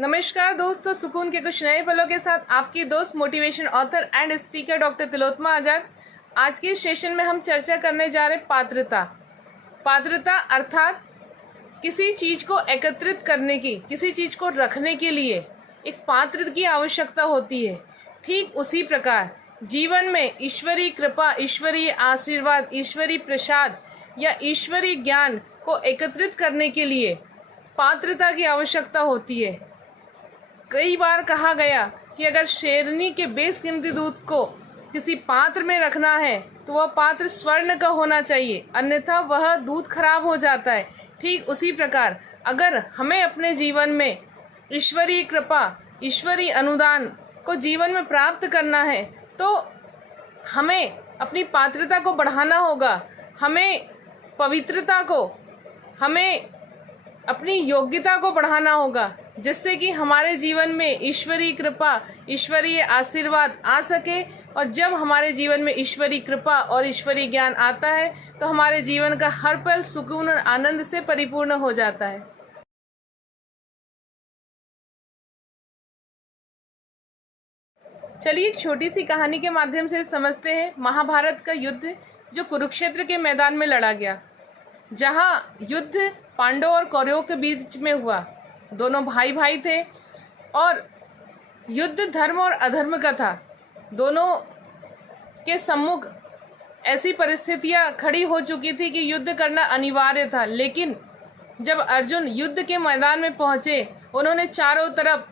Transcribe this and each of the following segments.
नमस्कार दोस्तों, सुकून के कुछ नए पलों के साथ आपकी दोस्त motivation author and speaker doctor Tilottama Azad. आज के इस सेशन में हम चर्चा करने जा रहे पात्रता अर्थात किसी चीज़ को एकत्रित करने की, किसी चीज़ को रखने के लिए एक पात्र की आवश्यकता होती है। ठीक उसी प्रकार जीवन में ईश्वरीय कृपा, ईश्वरीय आशीर्वाद, ईश्वरीय प्रसाद या ईश्वरीय ज्ञान को एकत्रित करने के लिए पात्रता की आवश्यकता होती है। कई बार कहा गया कि अगर शेरनी के बेसकीमती दूध को किसी पात्र में रखना है तो वह पात्र स्वर्ण का होना चाहिए, अन्यथा वह दूध खराब हो जाता है। ठीक उसी प्रकार अगर हमें अपने जीवन में ईश्वरीय कृपा, ईश्वरीय अनुदान को जीवन में प्राप्त करना है तो हमें अपनी पात्रता को बढ़ाना होगा, हमें पवित्रता को, हमें अपनी योग्यता को बढ़ाना होगा, जिससे कि हमारे जीवन में ईश्वरीय कृपा, ईश्वरीय आशीर्वाद आ सके। और जब हमारे जीवन में ईश्वरीय कृपा और ईश्वरीय ज्ञान आता है तो हमारे जीवन का हर पल सुकून और आनंद से परिपूर्ण हो जाता है। चलिए एक छोटी सी कहानी के माध्यम से समझते हैं महाभारत का युद्ध जो कुरुक्षेत्र के मैदान में लड़ा गया, जहाँ युद्ध पांडवों और कौरवों के बीच में हुआ। दोनों भाई भाई थे और युद्ध धर्म और अधर्म का था। दोनों के सम्मुख ऐसी परिस्थितियां खड़ी हो चुकी थी कि युद्ध करना अनिवार्य था। लेकिन जब अर्जुन युद्ध के मैदान में पहुंचे, उन्होंने चारों तरफ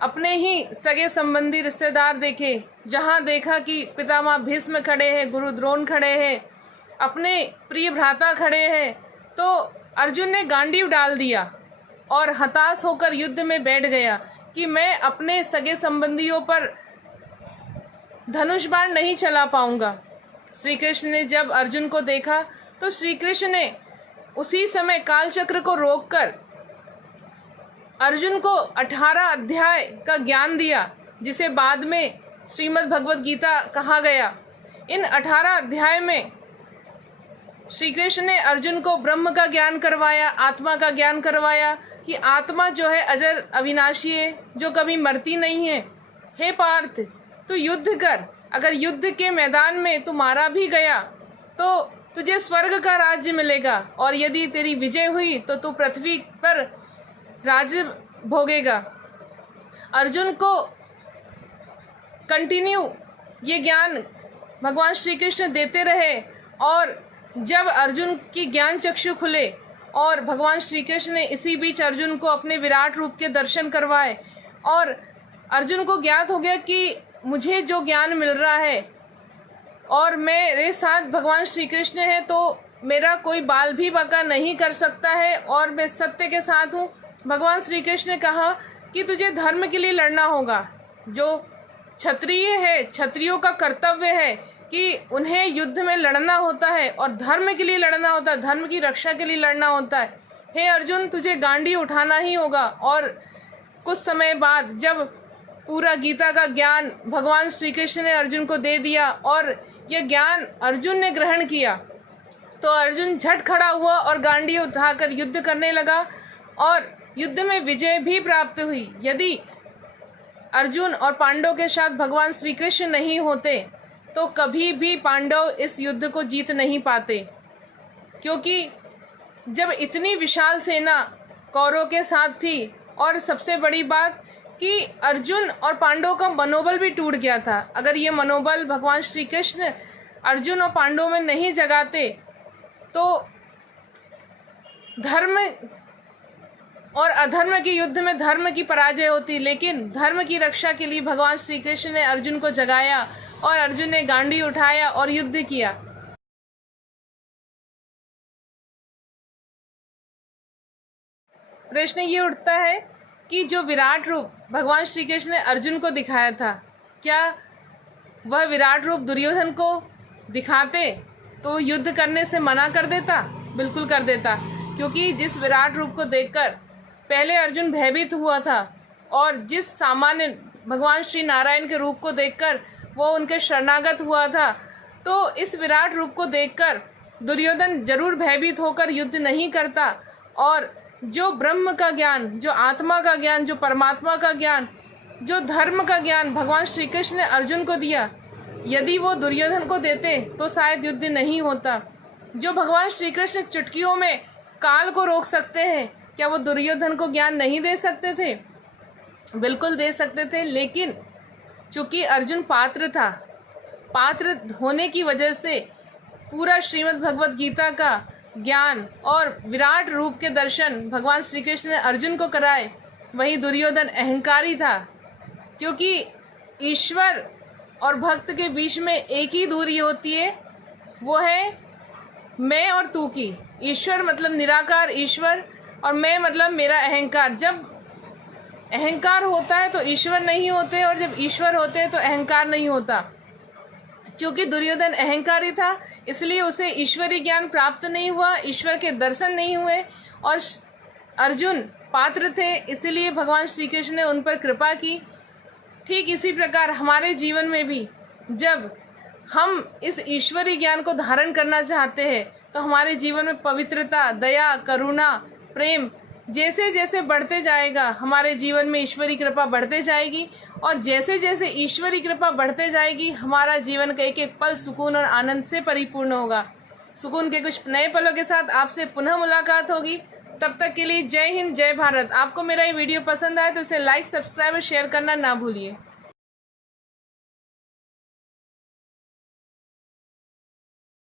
अपने ही सगे संबंधी रिश्तेदार देखे। जहां देखा कि पितामह भीष्म खड़े हैं, गुरु द्रोण खड़े हैं, अपने प्रिय भ्राता खड़े हैं, तो अर्जुन ने गांडीव डाल दिया और हताश होकर युद्ध में बैठ गया कि मैं अपने सगे संबंधियों पर धनुष बाण नहीं चला पाऊंगा। श्री कृष्ण ने जब अर्जुन को देखा तो श्री कृष्ण ने उसी समय कालचक्र को रोककर अर्जुन को 18 अध्याय का ज्ञान दिया, जिसे बाद में श्रीमद् भगवद गीता कहा गया। इन 18 अध्याय में श्री कृष्ण ने अर्जुन को ब्रह्म का ज्ञान करवाया, आत्मा का ज्ञान करवाया कि आत्मा जो है अजर अविनाशी है, जो कभी मरती नहीं है। हे पार्थ, तू युद्ध कर। अगर युद्ध के मैदान में तू मारा भी गया तो तुझे स्वर्ग का राज्य मिलेगा, और यदि तेरी विजय हुई तो तू पृथ्वी पर राज्य भोगेगा। अर्जुन को कंटिन्यू ये ज्ञान भगवान श्री कृष्ण देते रहे, और जब अर्जुन की ज्ञान चक्षु खुले और भगवान श्री कृष्ण ने इसी बीच अर्जुन को अपने विराट रूप के दर्शन करवाए, और अर्जुन को ज्ञात हो गया कि मुझे जो ज्ञान मिल रहा है और मेरे साथ भगवान श्री कृष्ण है तो मेरा कोई बाल भी बांका नहीं कर सकता है, और मैं सत्य के साथ हूँ। भगवान श्री कृष्ण ने कहा कि तुझे धर्म के लिए लड़ना होगा। जो क्षत्रिय है, क्षत्रियों का कर्तव्य है कि उन्हें युद्ध में लड़ना होता है और धर्म के लिए लड़ना होता है, धर्म की रक्षा के लिए लड़ना होता है। हे अर्जुन, तुझे गांडी उठाना ही होगा। और कुछ समय बाद जब पूरा गीता का ज्ञान भगवान श्री कृष्ण ने अर्जुन को दे दिया और यह ज्ञान अर्जुन ने ग्रहण किया, तो अर्जुन झट खड़ा हुआ और गांडी उठाकर युद्ध करने लगा, और युद्ध में विजय भी प्राप्त हुई। यदि अर्जुन और पांडव के साथ भगवान श्री कृष्ण नहीं होते तो कभी भी पांडव इस युद्ध को जीत नहीं पाते, क्योंकि जब इतनी विशाल सेना कौरवों के साथ थी, और सबसे बड़ी बात कि अर्जुन और पांडवों का मनोबल भी टूट गया था। अगर ये मनोबल भगवान श्री कृष्ण अर्जुन और पांडवों में नहीं जगाते तो धर्म और अधर्म के युद्ध में धर्म की पराजय होती। लेकिन धर्म की रक्षा के लिए भगवान श्री कृष्ण ने अर्जुन को जगाया और अर्जुन ने गांडी उठाया और युद्ध किया। प्रश्न ये उठता है कि जो विराट रूप भगवान श्री कृष्ण ने अर्जुन को दिखाया था, क्या वह विराट रूप दुर्योधन को दिखाते तो युद्ध करने से मना कर देता? बिल्कुल कर देता, क्योंकि जिस विराट रूप को देखकर पहले अर्जुन भयभीत हुआ था, और जिस सामान्य भगवान श्री नारायण के रूप को देखकर वो उनके शरणागत हुआ था, तो इस विराट रूप को देखकर दुर्योधन जरूर भयभीत होकर युद्ध नहीं करता, और जो ब्रह्म का ज्ञान, जो आत्मा का ज्ञान, जो परमात्मा का ज्ञान, जो धर्म का ज्ञान भगवान श्री कृष्ण ने अर्जुन को दिया, यदि वो दुर्योधन को देते तो शायद युद्ध नहीं होता। जो भगवान श्री कृष्ण चुटकियों में काल को रोक सकते हैं, क्या वो दुर्योधन को ज्ञान नहीं दे सकते थे? बिल्कुल दे सकते थे, लेकिन चूंकि अर्जुन पात्र था, पात्र होने की वजह से पूरा श्रीमद् भगवत गीता का ज्ञान और विराट रूप के दर्शन भगवान श्री कृष्ण ने अर्जुन को कराए। वही दुर्योधन अहंकारी था, क्योंकि ईश्वर और भक्त के बीच में एक ही दूरी होती है, वो है मैं और तू की। ईश्वर मतलब निराकार ईश्वर और मैं मतलब मेरा अहंकार। जब अहंकार होता है तो ईश्वर नहीं होते, और जब ईश्वर होते हैं तो अहंकार नहीं होता। क्योंकि दुर्योधन अहंकारी था, इसलिए उसे ईश्वरीय ज्ञान प्राप्त नहीं हुआ, ईश्वर के दर्शन नहीं हुए, और अर्जुन पात्र थे, इसलिए भगवान श्री कृष्ण ने उन पर कृपा की। ठीक इसी प्रकार हमारे जीवन में भी जब हम इस ईश्वरीय ज्ञान को धारण करना चाहते हैं तो हमारे जीवन में पवित्रता, दया, करुणा, प्रेम जैसे जैसे बढ़ते जाएगा, हमारे जीवन में ईश्वरीय कृपा बढ़ते जाएगी, और जैसे जैसे ईश्वरीय कृपा बढ़ते जाएगी हमारा जीवन का एक एक पल सुकून और आनंद से परिपूर्ण होगा। सुकून के कुछ नए पलों के साथ आपसे पुनः मुलाकात होगी। तब तक के लिए जय हिंद, जय भारत। आपको मेरा ये वीडियो पसंद आए तो इसे लाइक, सब्सक्राइब और शेयर करना ना भूलिए।